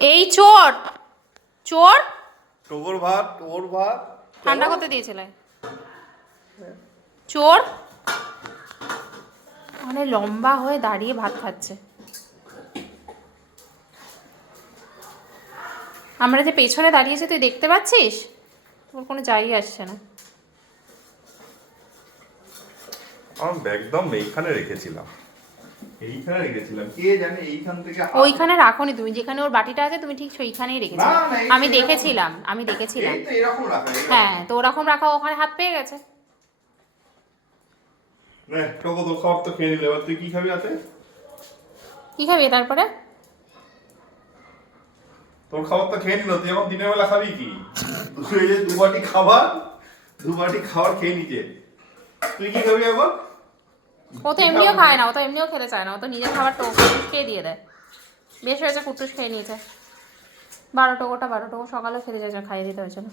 এই চোর। চোর? টোকর ভাত টোকর ভাত। ঠান্ডা করতে দিয়েছিলে চোর? মানে লম্বা হয়ে দাঁড়িয়ে ভাত খাচ্ছে। আমরা যে পেছনে দাঁড়িয়েছি তুই দেখতে পাচ্ছিস? তোর কোনো যাই আসছে না। আমার একদম এইখানে রেখেছিলাম। এইখানে রেখেছিলাম। কে জানে এইখান থেকে ওইখানে রাখোনি তুমি যেখানে ওর বাটিটা আছে তুমি ঠিক সেইখানেই রেখেছো না, না, এই আমি দেখেছিলাম আমি দেখেছিলাম। এই তো এরকম রাখা হ্যাঁ তো ওরকম রাখা ওখানে হাত পেয়ে গেছে। নে, টোকো তোর খাবার তো খেয়ে নিলে এবার তুই কি খাবি রাতে? কি খাবি তারপরে? তোর খাবার তো খেয়ে নিল তুই এখন দিনের বেলা খাবি কি? তুই এই যে দু বাটি খাবার দু বাটি খাবার খেয়ে নিচে। তুই কি খাবি এখন? ও তো এমনিও খায় না ও তো এমনিও খেতে চায় না ও তো নিজের খাবার টোক খেয়ে দিয়ে দেয়। বেশ হয়েছে কুটুস খেয়ে নিয়েছে। বারো টোকোটা বারো টোকো সকালে খেতে চাইছে খাইয়ে দিতে হয়েছিল